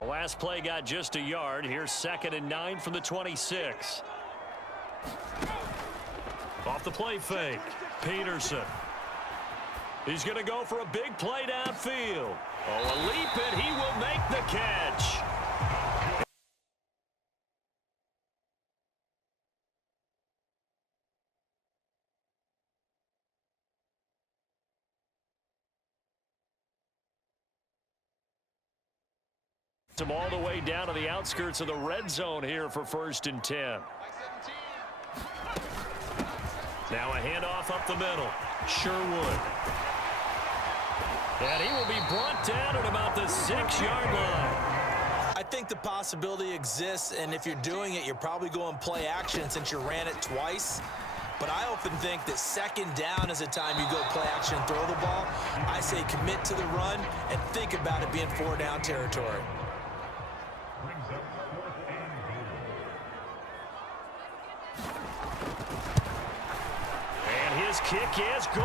The last play got just a yard. Here's 2nd and 9 from the 26. Off the play fake. Peterson. He's going to go for a big play downfield. Oh, a leap, and he will make the catch. Him all the way down to the outskirts of the red zone here for 1st and 10. Now a handoff up the middle. Sherwood. And he will be brought down at about the 6-yard line. I think the possibility exists, and if you're doing it, you're probably going play action since you ran it twice. But I often think that 2nd down is a time you go play action and throw the ball. I say commit to the run and think about it being 4-down territory. His kick is good.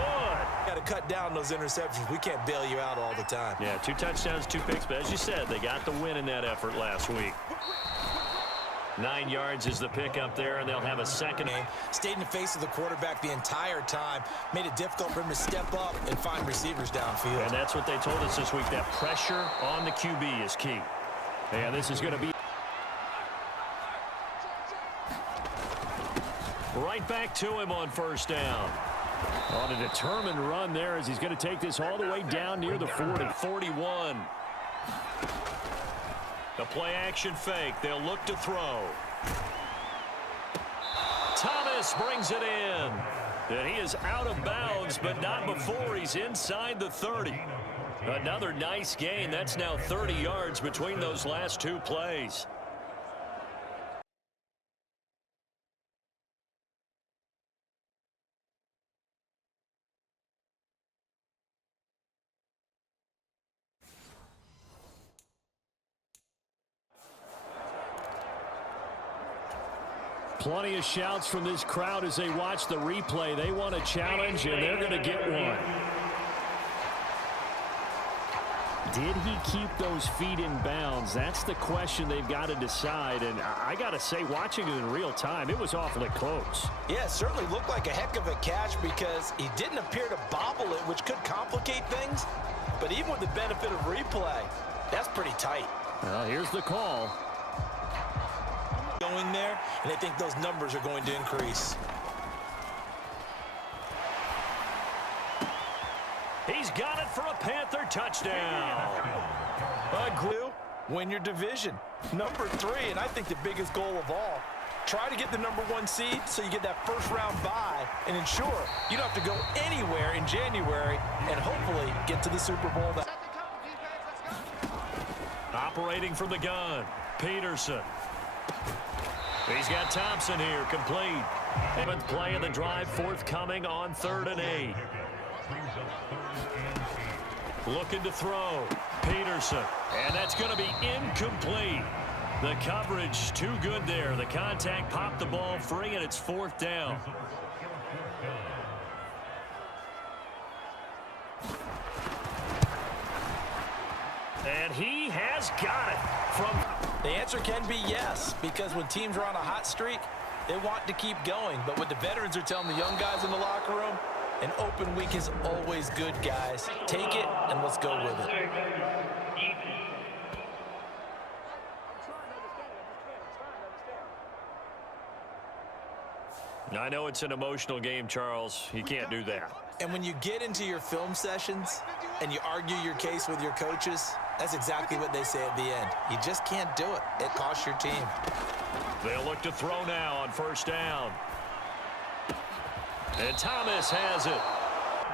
Got to cut down those interceptions. We can't bail you out all the time. Yeah, 2 touchdowns, 2 picks, but as you said, they got the win in that effort last week. 9 yards is the pickup there, and they'll have a second. Stayed in the face of the quarterback the entire time. Made it difficult for him to step up and find receivers downfield. And that's what they told us this week, that pressure on the QB is key. And this is going to be right back to him on 1st down. On a determined run there as he's going to take this all the way down near the 40-41. The play action fake. They'll look to throw. Thomas brings it in. And he is out of bounds, but not before he's inside the 30. Another nice gain. That's now 30 yards between those last 2 plays. Plenty of shouts from this crowd as they watch the replay. They want a challenge, and they're going to get one. Did he keep those feet in bounds? That's the question they've got to decide. And I got to say, watching it in real time, it was awfully close. Yeah, it certainly looked like a heck of a catch because he didn't appear to bobble it, which could complicate things. But even with the benefit of replay, that's pretty tight. Well, here's the call. Going there, and I think those numbers are going to increase. He's got it for a Panther touchdown. Win your division. Number 3, and I think the biggest goal of all, try to get the number 1 seed so you get that first-round bye and ensure you don't have to go anywhere in January and hopefully get to the Super Bowl. Operating from the gun, Peterson. He's got Thompson here, complete. 7th play of the drive, forthcoming on 3rd and 8. Looking to throw, Peterson. And that's going to be incomplete. The coverage too good there. The contact popped the ball free, and it's 4th down. And he has got it from... The answer can be yes, because when teams are on a hot streak, they want to keep going. But what the veterans are telling the young guys in the locker room, an open week is always good, guys. Take it, and let's go with it. I know it's an emotional game, Charles. You can't do that. And when you get into your film sessions and you argue your case with your coaches, that's exactly what they say at the end. You just can't do it. It costs your team. They'll look to throw now on 1st down. And Thomas has it.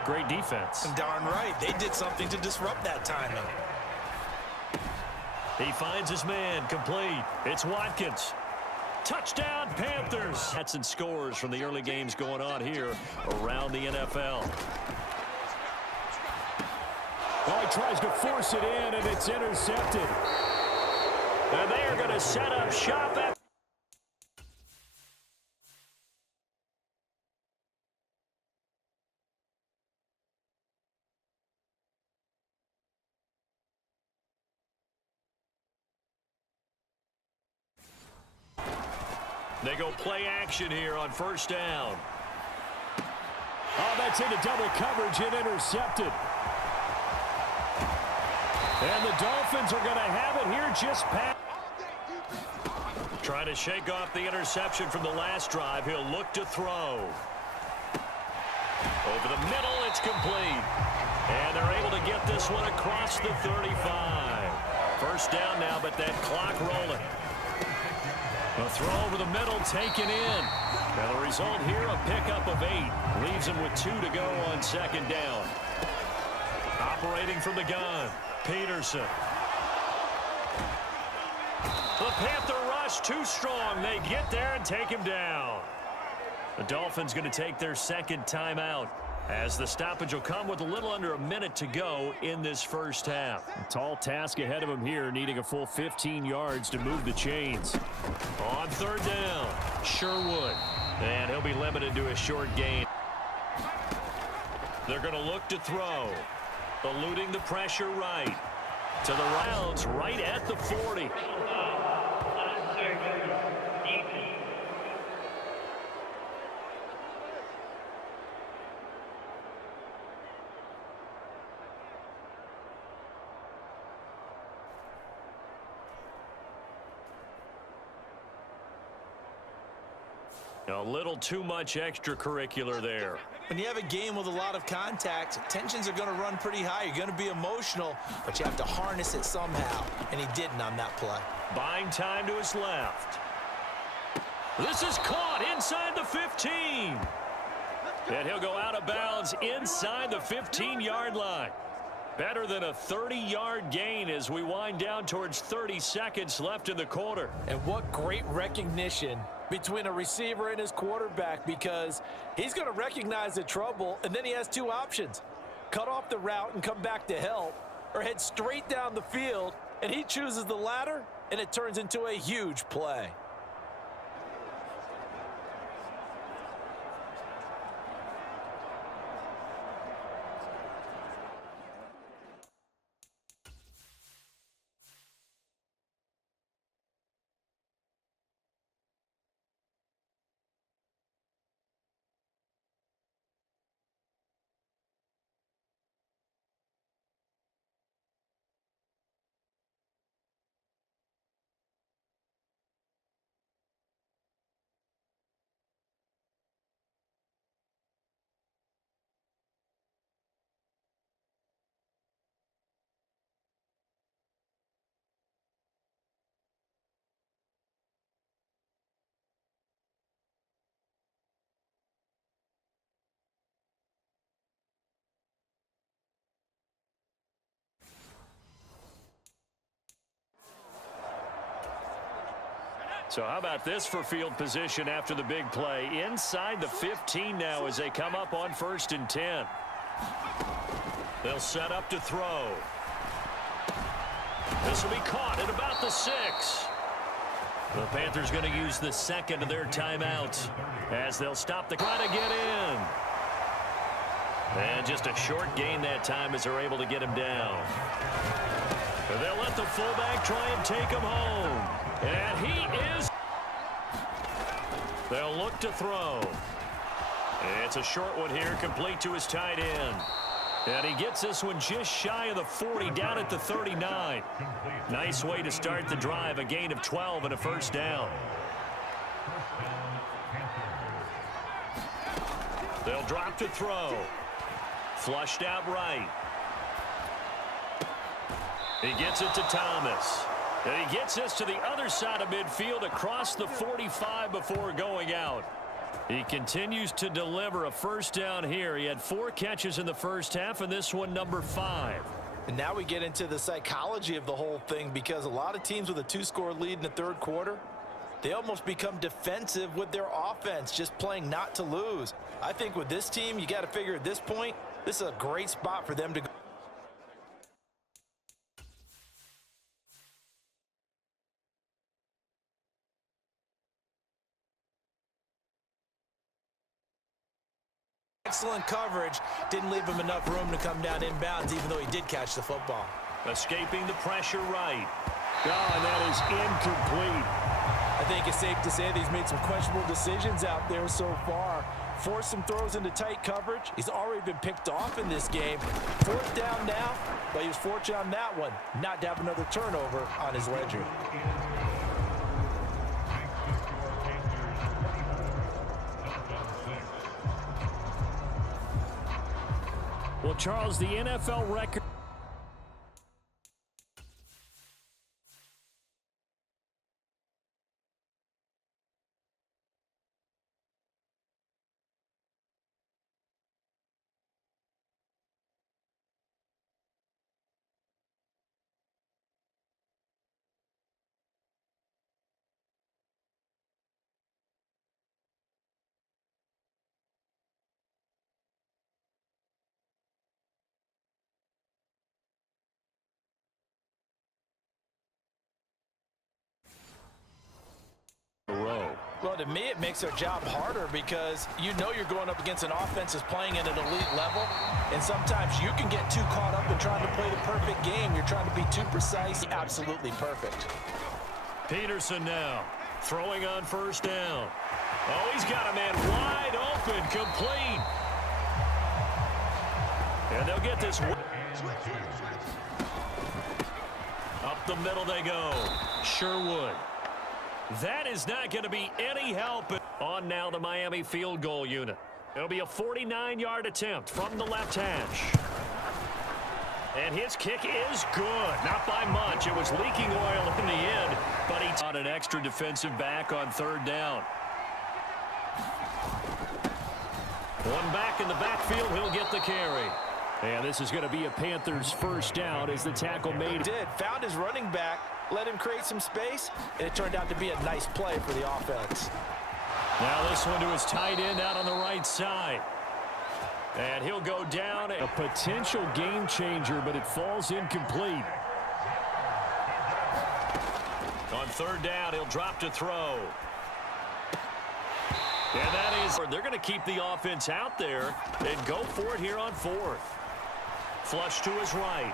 Great defense. Darn right. They did something to disrupt that timing. He finds his man, complete. It's Watkins. Touchdown, Panthers. That's in scores from the early games going on here around the NFL. Well, he tries to force it in, and it's intercepted. And they are going to set up shop at They go play action here on first down. Oh, that's into double coverage and intercepted. And the Dolphins are going to have it here just past. Trying to shake off the interception from the last drive. He'll look to throw. Over the middle, it's complete. And they're able to get this one across the 35. First down now, but that clock rolling. A throw over the middle taken in. Now the result here, a pickup of 8. Leaves him with 2 to go on second down. Operating from the gun, Peterson. The Panther rush too strong. They get there and take him down. The Dolphins going to take their second timeout, as the stoppage will come with a little under a minute to go in this first half. A tall task ahead of him here, needing a full 15 yards to move the chains. On third down, Sherwood. And he'll be limited to a short gain. They're going to look to throw. Eluding the pressure right. To the rounds, right at the 40. A little too much extracurricular there. When you have a game with a lot of contact, tensions are going to run pretty high. You're going to be emotional, but you have to harness it somehow, and he didn't on that play. Buying time to his left. This is caught inside the 15. And he'll go out of bounds inside the 15-yard line. Better than a 30-yard gain as we wind down towards 30 seconds left in the quarter. And what great recognition between a receiver and his quarterback, because he's going to recognize the trouble, and then he has two options. Cut off the route and come back to help, or head straight down the field, and he chooses the latter, and it turns into a huge play. So how about this for field position after the big play? Inside the 15 now as they come up on 1st and 10. They'll set up to throw. This will be caught at about the 6. The Panthers going to use the second of their timeouts as they'll stop the try to get in. And just a short gain that time as they're able to get him down. They'll let the fullback try and take him home. And he is. They'll look to throw. It's a short one here, complete to his tight end. And he gets this one just shy of the 40, down at the 39. Nice way to start the drive, a gain of 12 and a first down. They'll drop to throw. Flushed out right. He gets it to Thomas. And he gets this to the other side of midfield across the 45 before going out. He continues to deliver a first down here. He had 4 catches in the first half, and this one number 5. And now we get into the psychology of the whole thing, because a lot of teams with a 2-score lead in the third quarter, they almost become defensive with their offense, just playing not to lose. I think with this team, you got to figure at this point, this is a great spot for them to go. Excellent coverage. Didn't leave him enough room to come down inbounds, even though he did catch the football. Escaping the pressure right. Oh, and that is incomplete. I think it's safe to say that he's made some questionable decisions out there so far. Forced some throws into tight coverage. He's already been picked off in this game. Fourth down now, but he was fortunate on that one not to have another turnover on his ledger. Well, Charles, the NFL record. Well, to me, it makes their job harder because you know you're going up against an offense that's playing at an elite level, and sometimes you can get too caught up in trying to play the perfect game. You're trying to be too precise, absolutely perfect. Peterson now throwing on first down. Oh, he's got a man wide open, complete. And they'll get this. Up the middle they go. Sherwood. That is not going to be any help. On now the Miami field goal unit. It'll be a 49-yard attempt from the left hash. And his kick is good. Not by much. It was leaking oil in the end, but he got an extra defensive back on third down. One back in the backfield. He'll get the carry. And this is going to be a Panthers first down as the tackle made. Found his running back, let him create some space, and it turned out to be a nice play for the offense. Now this one to his tight end out on the right side. And he'll go down. A potential game changer, but it falls incomplete. On third down, he'll drop to throw. And that is, they're going to keep the offense out there and go for it here on fourth. Flush to his right.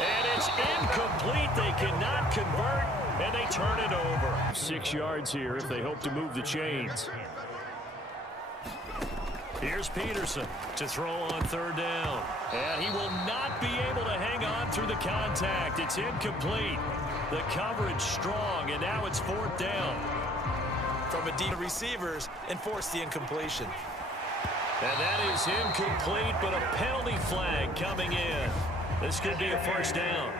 And it's incomplete. They cannot convert, and they turn it over. 6 yards here if they hope to move the chains. Here's Peterson to throw on third down. And he will not be able to hang on through the contact. It's incomplete. The coverage strong, and now it's fourth down. From a deep receivers and force the incompletion. And that is incomplete, but a penalty flag coming in. This could be a first down.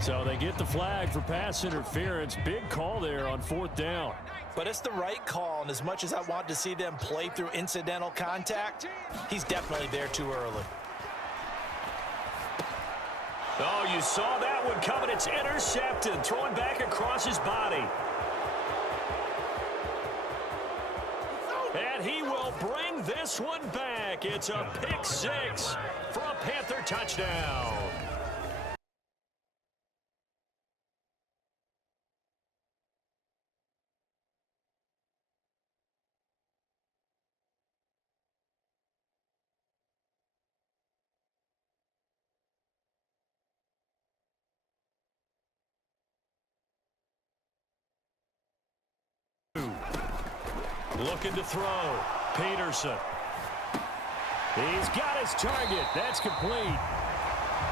So they get the flag for pass interference. Big call there on fourth down. But it's the right call, and as much as I want to see them play through incidental contact, he's definitely there too early. Oh, you saw that one coming. It's intercepted. Throwing back across his body. And he will bring this one back. It's a pick six for a Panther touchdown. Looking to throw. Peterson. He's got his target. That's complete.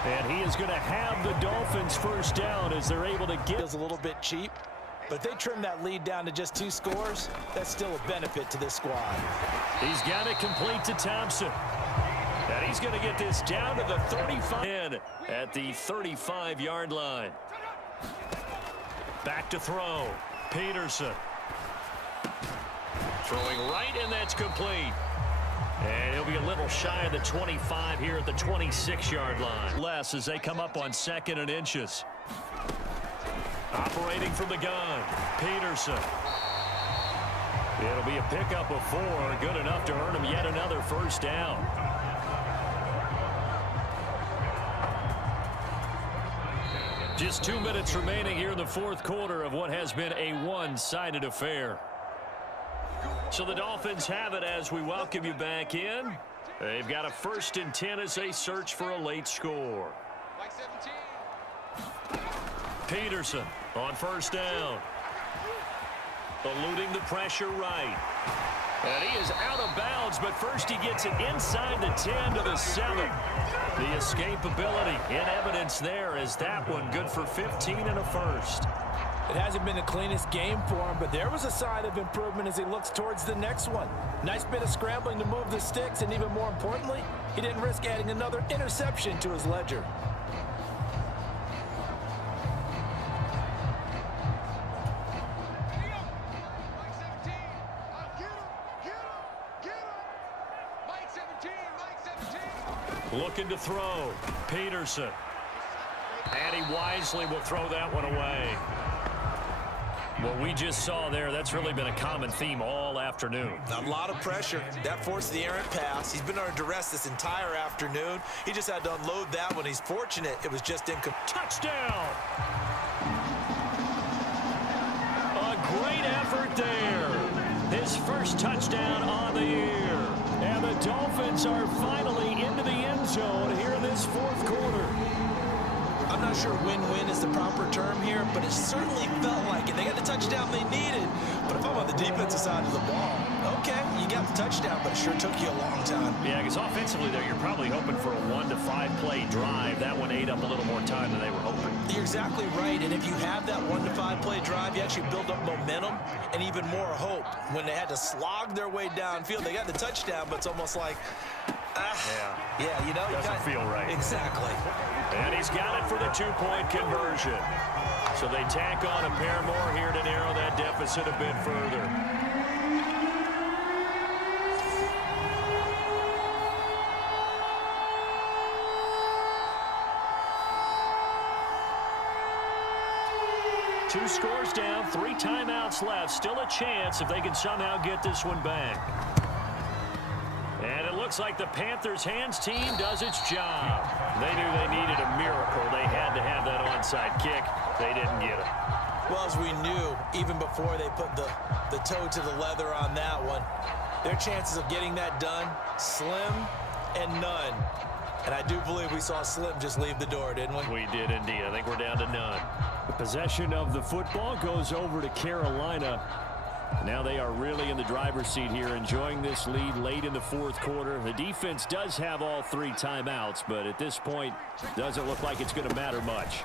And he is going to have the Dolphins first down as they're able to get. Feels a little bit cheap, but if they trim that lead down to just 2 scores, that's still a benefit to this squad. He's got it complete to Thompson. And he's going to get this down to the 35 at the 35-yard line. Back to throw. Peterson. Throwing right, and that's complete. And he'll be a little shy of the 25 here at the 26-yard line. Less as they come up on 2nd and inches. Operating from the gun, Peterson. It'll be a pickup of 4, good enough to earn him yet another first down. Just 2 minutes remaining here in the fourth quarter of what has been a one-sided affair. So the Dolphins have it as we welcome you back in. They've got a 1st and 10 as they search for a late score. Peterson on first down. Eluding the pressure right. And he is out of bounds, but first he gets it inside the 10 to the 7. The escapability in evidence there as that one good for 15 and a first. It hasn't been the cleanest game for him, but there was a sign of improvement as he looks towards the next one. Nice bit of scrambling to move the sticks, and even more importantly, he didn't risk adding another interception to his ledger. Looking to throw. Peterson. And he wisely will throw that one away. What we just saw there, that's really been a common theme all afternoon. A lot of pressure. That forced the errant pass. He's been under duress this entire afternoon. He just had to unload that one. He's fortunate it was just incomplete. Touchdown! A great effort there. His first touchdown on the year. And the Dolphins are finally into the end zone here in this fourth quarter. I'm not sure win-win is the proper term here, but it certainly felt like it. They got the touchdown they needed. But if I'm on the defensive side of the ball, okay, you got the touchdown, but it sure took you a long time. Yeah, because offensively there, you're probably hoping for a 1 to 5 play drive. That one ate up a little more time than they were hoping. You're exactly right, and if you have that 1 to 5 play drive, you actually build up momentum and even more hope. When they had to slog their way downfield, they got the touchdown, but it's almost like, yeah, you know, doesn't feel right. Exactly. And he's got it for the 2-point conversion. So they tack on a pair more here to narrow that deficit a bit further. Two scores down, 3 timeouts left. Still a chance if they can somehow get this one back. And it looks like the Panthers' hands team does its job. They knew they needed a miracle. They had to have that onside kick. They didn't get it. Well, as we knew, even before they put the toe to the leather on that one, their chances of getting that done, slim and none. And I do believe we saw Slim just leave the door, didn't we? We did indeed. I think we're down to none. The possession of the football goes over to Carolina. Now they are really in the driver's seat here, enjoying this lead late in the fourth quarter. The defense does have all 3 timeouts, but at this point, doesn't look like it's going to matter much.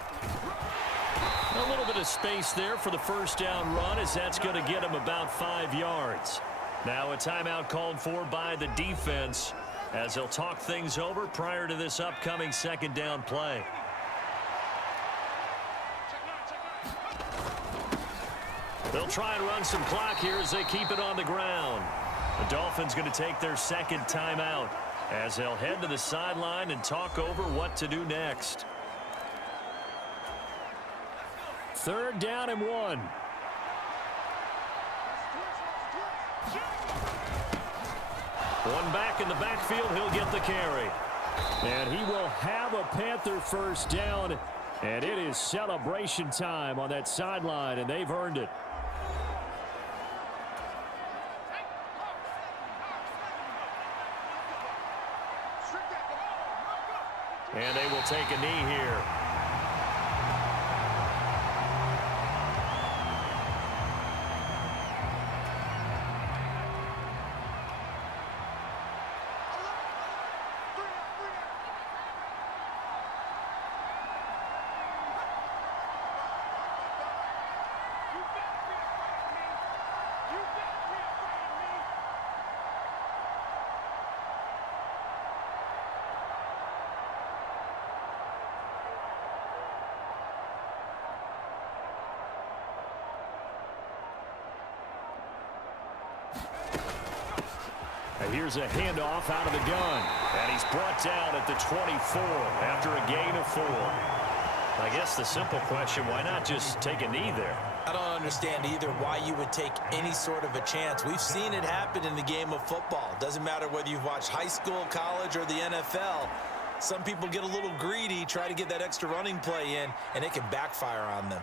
A little bit of space there for the first down run, as that's going to get him about 5 yards. Now a timeout called for by the defense, as they'll talk things over prior to this upcoming second down play. They'll try and run some clock here as they keep it on the ground. The Dolphins going to take their second timeout as they'll head to the sideline and talk over what to do next. 3rd down and 1. One back in the backfield, he'll get the carry. And he will have a Panther first down. And it is celebration time on that sideline, and they've earned it. And they will take a knee here. Here's a handoff out of the gun. And he's brought down at the 24 after a gain of 4. I guess the simple question, why not just take a knee there? I don't understand either why you would take any sort of a chance. We've seen it happen in the game of football. Doesn't matter whether you've watched high school, college, or the NFL. Some people get a little greedy, try to get that extra running play in, and it can backfire on them.